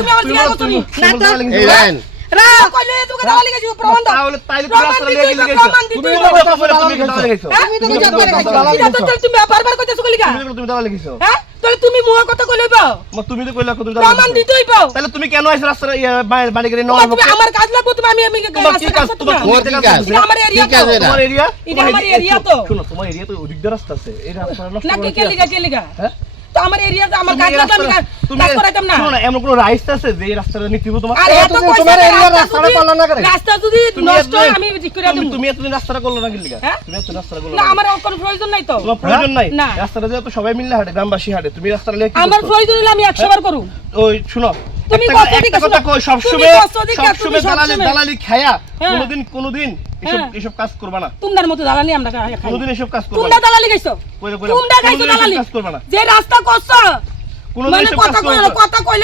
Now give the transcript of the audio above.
তুমি আমার জিয়া করছো নি না তো এই লাইন রা কইলে তোকে দাওয়ালি গেছি প্রমাণ দাও তাহলে তাইলে তুমি রাস্তা লেগে গেছো তুমি কথা বলে তুমি দাওয়ালে গেছো তুমি তো জব করে গেছো তুমি বারবার কইতেছো কইলিকা তুমি দাওয়ালে গেছো হ্যাঁ তাহলে তুমি মুহ কথা কইলেবা তুমি তো কইলা তুমি দাওয়ালে প্রমাণ দিতেই পাও তাহলে তুমি কেন আইছ রাস্তা বাড়ি করে তুমি আমার কাজ লাগবে তুমি আমি তোমার কি কাজ তোমার আমার এরিয়া তোমার এরিয়া এটা আমার এরিয়া তো শুনো তোমার এরিয়া তো অধিক রাস্তা আছে এই রাস্তা নষ্ট না করে কে লিগা হ্যাঁ তো আমার এরিয়া তো আমার কাজ লাগবে আমি কাজ করাইতাম না শুনো না এমন কোন রাইস আছে যে এই রাস্তাটা নিতে হবে তোমার আরে এত পয়সা তোমার এরিয়া রাস্তাটা পালন না করে রাস্তা যদি নষ্ট হয় আমি ঠিক করে দেব তুমি এত রাস্তাটা করলো না কি লিগা তুমি এত রাস্তাটা করলো না আমার কোনো প্রয়োজন নাই তো তোমার প্রয়োজন নাই না। রাস্তাটা যে তো সবাই মিললে হাঁটে গ্রামবাসী হাঁটে তুমি রাস্তাটা লেখি আমার প্রয়োজন হলে আমি 100 বার করব ওই শুনো তুমি একটা কথা কই সব সময় দালালি খায়া কোনোদিন এসব কাজ করবা না তোমার মতো দালালি আমরা খাই কোনোদিন এসব কাজ করবা তোমরা দালালি গাইছো কইরা তোমরা গাইছো দালালি কাজ করবা না যে রাস্তা করছো কোনোদিন মানে এসব কাজ করবা না কথা কইলে